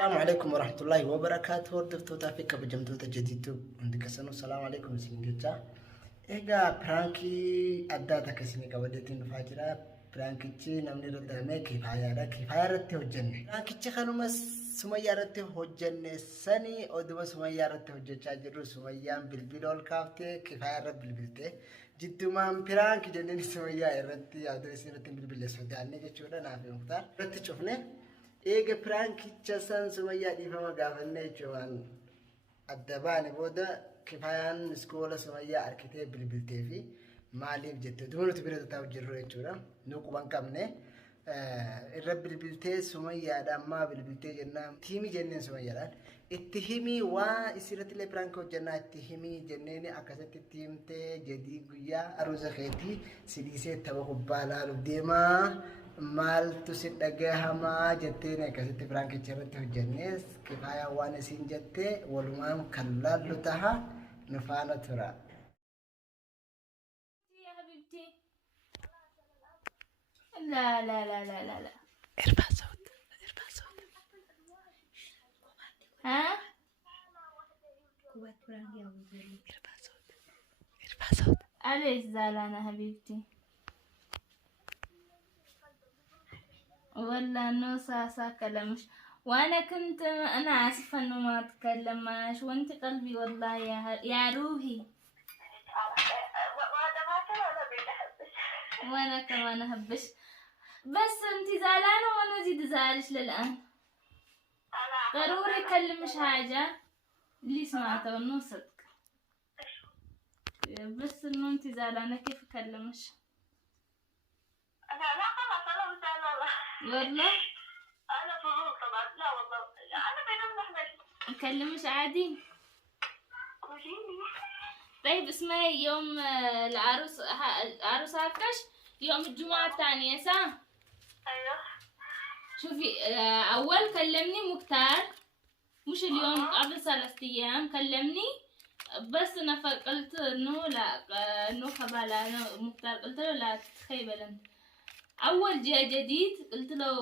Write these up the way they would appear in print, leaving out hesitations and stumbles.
السلام عليكم ورحمة الله وبركاته. دكتور تافيك بجمدو تجديد عندك سنة. السلام عليكم سينجتا. إيجا برانكي أداتا كسيني كودتين فاجرا برانكي تشي نمني ردامي كيفايا رتي هجنة برانكي تشي خانو مس سمية رتي هجنة سني أودما سمية رتي هجنة جرو سمية بالبيلول كافتي كيفايا رب بالبيلتي جدو ما برانكي جنني سمية رتي أدرسي رتي بالبيل سودي عني جتشونا نافي مختار رتي شوفني إيجا برانكي تشسان سمية دي فما قافلني جوان الدباني بودا كفايان سكولا سمية أركتي بالبلتي في مالي بجد دولة تبرد تاو جرو يجورا نوكو بانكامني الرب بالبلتي سمية داما بالبلتي جنة تيمي جنة سمية دان اتهمي وإسيرة اللي برانكو جنة اتهمي جنة أكاسة تيمتي جدي قويا أروزا خيتي سيديسي تبقو بالا لديما مال تسد دغهما جتين كسيت فرانك چرت جنس كفايه وانا سنجت ولمام كلال لتها نفانا ترى يا حبيبتي. لا لا لا لا لا لا ارفع صوت ها ارفع صوت أليس زعلانة حبيبتي؟ ولا انه ساسا كلمش وانا كنت انا اسفه انه ما اتكلمش وانت قلبي والله يا روحي. وانا كمان احبش بس انت زعلانه وانا زيد زعلش للان. ضروري اكلمش حاجه اللي سمعته انه صدق بس انه انت زعلانه كيف اكلمش؟ والله أنا فضول طبعا. لا والله أنا بينما نحمل اكلمش عادي. طيب اسمعي يوم العروس هاكش يوم الجمعة الثانية صح؟ أيوه. شوفي أول كلمني مختار مش اليوم قبل 3 أيام كلمني بس أنا قلت إنه لا إنه خبالة أنا مختار قلت له لا تخيبل أنت. أول جاء جديد قلت له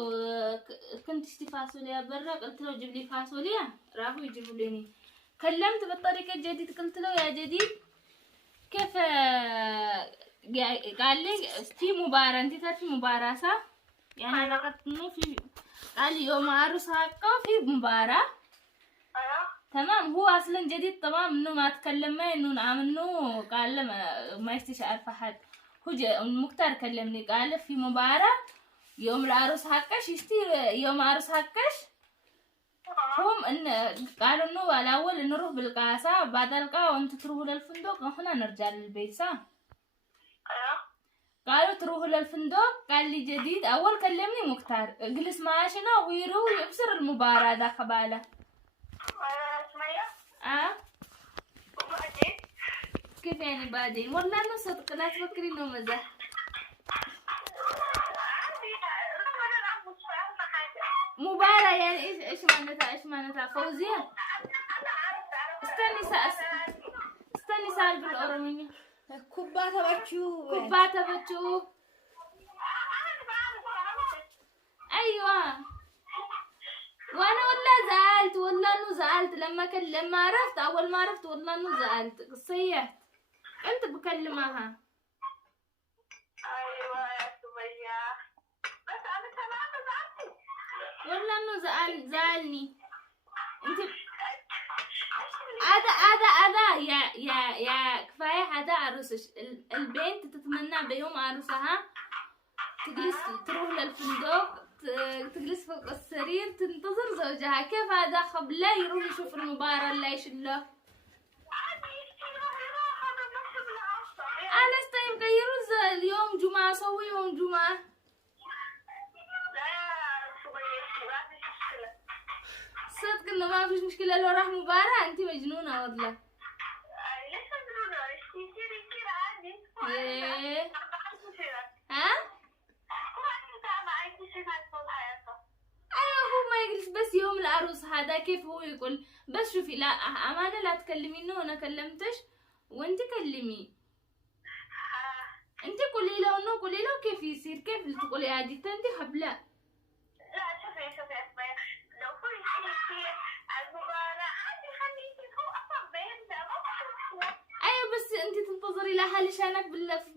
كنت اشتي فاصوليا برا قلت له جيب لي فاصوليا راحوا يجيبوا لي. كلمت بالطريقة الجديد قلت له يا جديد كيف قال لي في مباراة انت تعرفي مباراة صح؟ يعني لقيت انه في قال لي يوم عروس هكا في مباراة. أيوه. تمام هو اصلا جديد تمام انه ما تكلم معي انه نعم انه قال له ما يستش عارف احد. هو المختار كلمني قال في مباراة يوم العروس هكش يشتي يوم عروس هكش هم ان قالوا انه الاول نروح بالقاسة بعد القاء وانتو تروحوا للفندق احنا نرجع للبيت صح؟ أيوه. قالوا تروحوا للفندق قال لي جديد اول كلمني مختار اجلس معاشنا ويروح يبصر المباراة ذا خبالة. سمية. وبعدين؟ كيف يعني بعدين؟ والله انه صدق لا تفكري انه مزح. مباراة يعني ايش معناتها فوزية؟ استني سال بالأورمية. كوباتا باتشو ايوه وانا والله انه زعلت لما عرفت اول ما عرفت والله انه زعلت صيحت قلت بكلمها. أيوه يا سمية بس أنا كمان زعلتي. والله انه زعلني انت هذا يا كفايه هذا عروسش البنت تتمنى بيوم عروسها تجلس تروح للفندق تجلس فوق السرير تنتظر زوجها. كيف هذا خبله يروح يشوف المباراة لا يشله؟ أنا طيب غيروا اليوم جمعة سوي يوم جمعة. صدق انه ما فيش مشكلة لو راح مباراة انت مجنونة والله. ليش مجنونة؟ يصير عادي. ايه ها؟ ايوه هو ما يجلس بس يوم العروس هذا كيف هو يقول بس شوفي لا امانة لا تكلمينه وانا كلمتش وانت كلمي انت قولي له كيف يصير كيف تقولي عادي انت حبلة. لا شوفي اسمعي لو هو يصير المباراة عادي خليكي هو أصلا بيبدأ ما بعرف. ايوه بس انت تنتظري لحالي شانك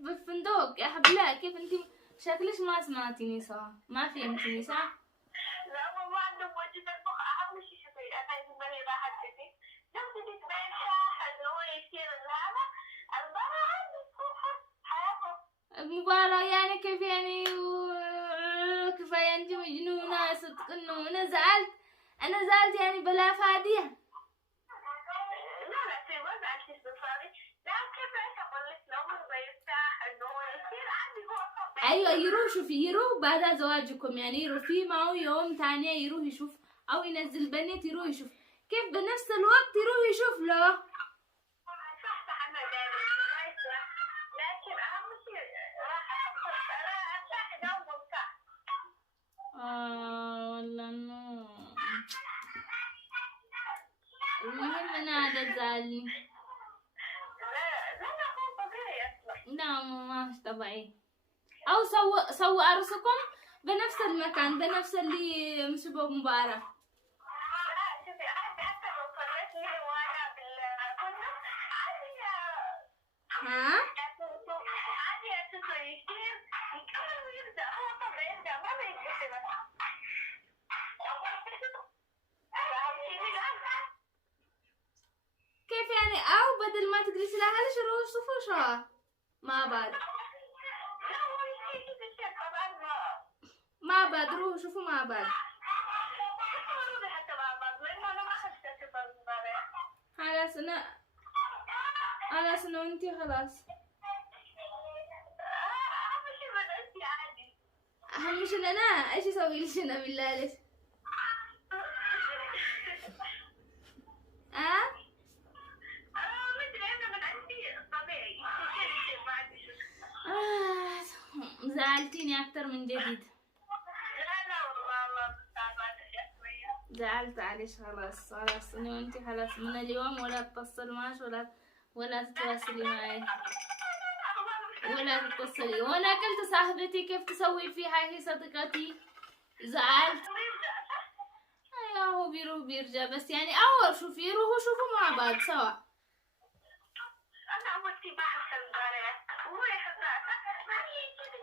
بالفندق يا حبلا. كيف انت شكلش ما سمعتيني صح؟ ما فهمتيني صح؟ لا هو ما عندهم وجه المخ. أهم شيء شوفي أنا يهمني راحة جدي. لو تجي تبيعها إنه هو يصير هذا المباراة عادي تكون حياته. المباراة يعني كيف يعني كفاية انت مجنونة صدق انه انا زعلت يعني بلا فادية. لا في وضع استثماري. لكن ايش اقول لك لو هو بيرتاح انه هو يصير عندي هو صبي. ايوه يروح شوفي يروح بعد زواجكم يعني يروح في معه يوم تانية يروح يشوف او ينزل بنت يروح يشوف كيف بنفس الوقت يروح يشوف له. صح انا دايما مرتاح. لكن اهم شيء راح انا ارتاح دوم مرتاح. والله انه المهم انا هذا زعلني. لا هو طبيعي اصلا. لا ما طبيعي. او سووا عرسكم بنفس المكان بنفس اللي مسبوق مباراة. لا شوفي عادي حتى لو صليت لي وانا بالكل عادي. ها عادي اساسا يصير يكمل ويبدا هو طبيعي يبدا ما بينكسر. كيف يعني او بدل ما تجلسي لها ليش روح شوفوا شو ما بعد ما بعد روحوا شوفوا ما بعد. خلاص انا وانتي خلاص. اهم شيء انا ايش اسوي ليش انا بالله ليش زعلتيني اكتر من جديد. زعلت عليش. خلاص انا وانتي خلاص من اليوم ولا تتصل معش ولا تتواصلي معي ولا تتصلي. وانا قلت صاحبتي كيف تسوي فيها هي صديقتي. زعلت. ايوه هو بيروح بيرجع بس يعني اول شوفي يروحوا شوفوا مع بعض سوا. انا اول شيء بحب المباريات وهو يحبها.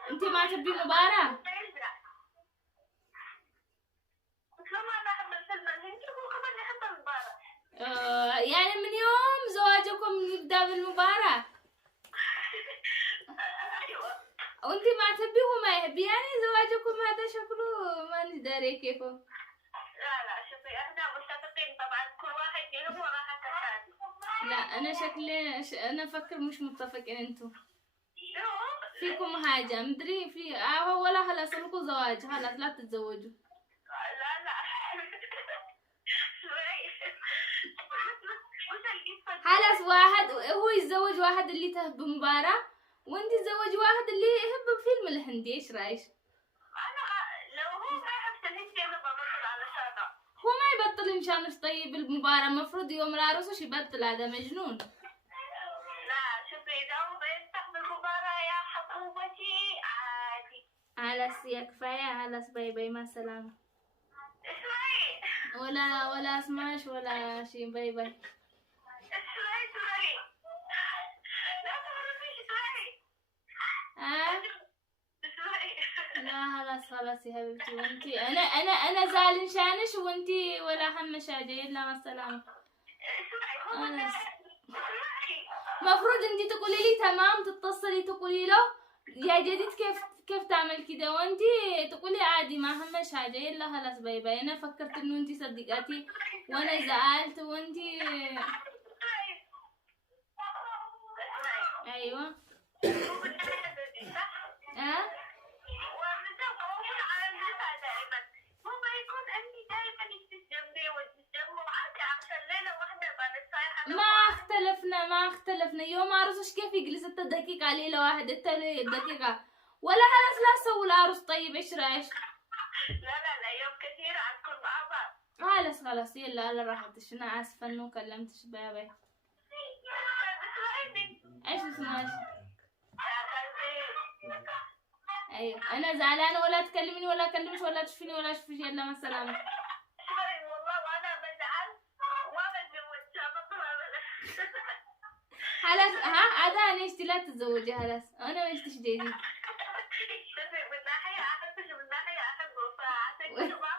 انت ما تبي مباراة؟ يعني من يوم زواجكم نبدأ بالمباراة. وانت ما تبي هو ما يحبي يعني زواجكم هذا شكله ما ندري كيفه. لا شوفي احنا متفقين طبعا كل واحد يهمه راحة الثاني. لا انا شكلي انا افكر مش متفقين انتوا. فيكم حاجة مدري في ولا خلاص لكم زواج خلاص لا تتزوجوا. لا خلاص واحد هو يتزوج واحد اللي تهب بمباراة وانت تتزوج واحد اللي يحب فيلم الهندي. ايش رايك؟ انا لو هو ما يحب الهندي انا ببطل على شغله. هو ما يبطل ان شاء الله. طيب المباراة المفروض يوم العروس وش يبطل؟ هذا مجنون. لا شوفي اذا هو بيفتح بالمباراة يا حبوبتي عادي. خلاص يا كفاية. خلاص باي باي مع السلامة. اسمعي ولا اسمعش ولا شيء. باي باي. اسمعي لا تهربيش. اسمعي لا خلاص يا حبيبتي. وانتي انا زعلان شانش وانتي ولا هم شاجة. يلا مع السلامة. اسمعي مفروض انتي تقولي لي تمام تتصلي تقولي له يا جديد كيف تعمل كده وانتي تقولي عادي ما همش حاجة. يلا خلاص باي باي. انا فكرت انه انتي صديقاتي وانا زعلت وانتي ايوه ما اختلفنا يوم عروسش كيف يجلس 6 دقيقة على ليلة واحدة 3 دقيقة ولا خلاص لا سووا العروس. طيب ايش رايك؟ لا يوم كثير عندكم مع بعض. خلاص يلا على راحتك. انا اسفة انه كلمتش. باي باي. ايش اسمعش؟ ايوه انا زعلانة ولا تكلمني ولا اكلمش ولا تشوفيني ولا اشوفك. يلا مع السلامة. والله وانا هذا أنا اشتي لا تتزوجي خلاص أنا ما اشتيش جديد شوفي من ناحية أحبك ومن ناحية أحبه فعشان كده ما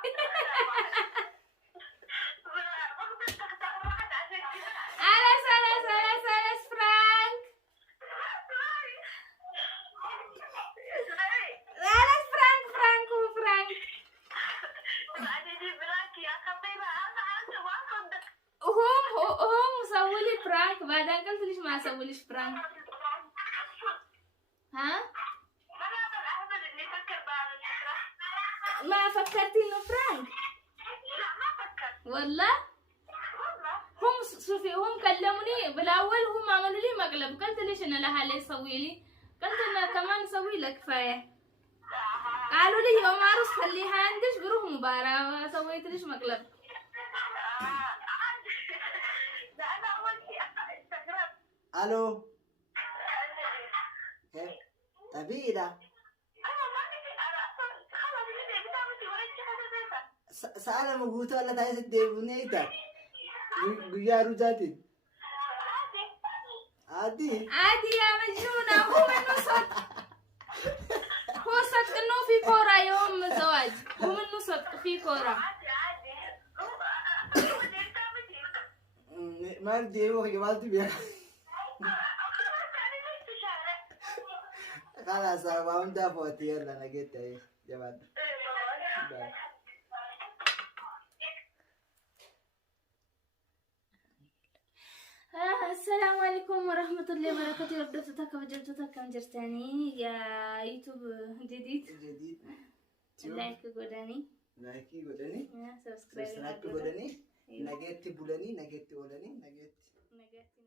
بقدر تختار واحد عشان كده خلاص فرانك خلاص فرانك وفرانك بعدين براك يا خطيبة أنا ما أصدق هم مسوي لي فرانك بعدين قلت ليش ما اسوي ليش فرانك ها أنا أحمد اللي فكر بعد الفكرة ما فكرتي انه فرانك لا ما فكرت والله هم شوفي هم كلموني بالاول هم عملوا لي مقلب قلت ليش انا لها ليه اسوي لي قلت انا كمان اسوي لك كفايه قالوا لي يوم عروس خليها عندك بروح مباراة ما سويت ليش مقلب لا أنا أول شيء استغربت الو كيف تبيدا أنا ما أدري أنا أصلا خلاص بدي بتعمل وين كذا بيتها سأنا مقوتة ولا تايس الديبونيتا قيا رجاتي عادي عادي يا مجنونة هو منه صدق هو صدق انه في كورة يوم الزواج هو منه صدق في كورة عادي ما ردي وخي مالتي بيها خلاص ما انت فوتي يلا انا جيت اهي جبت باي السلام عليكم ورحمة الله وبركاته ربطتك وجبتتك كم جرتاني يا يوتيوب جديد لايك قداني لايكي قدني سبسكرايب قدني نجيتي بولني نجيتي ولني نجيتي نجاتي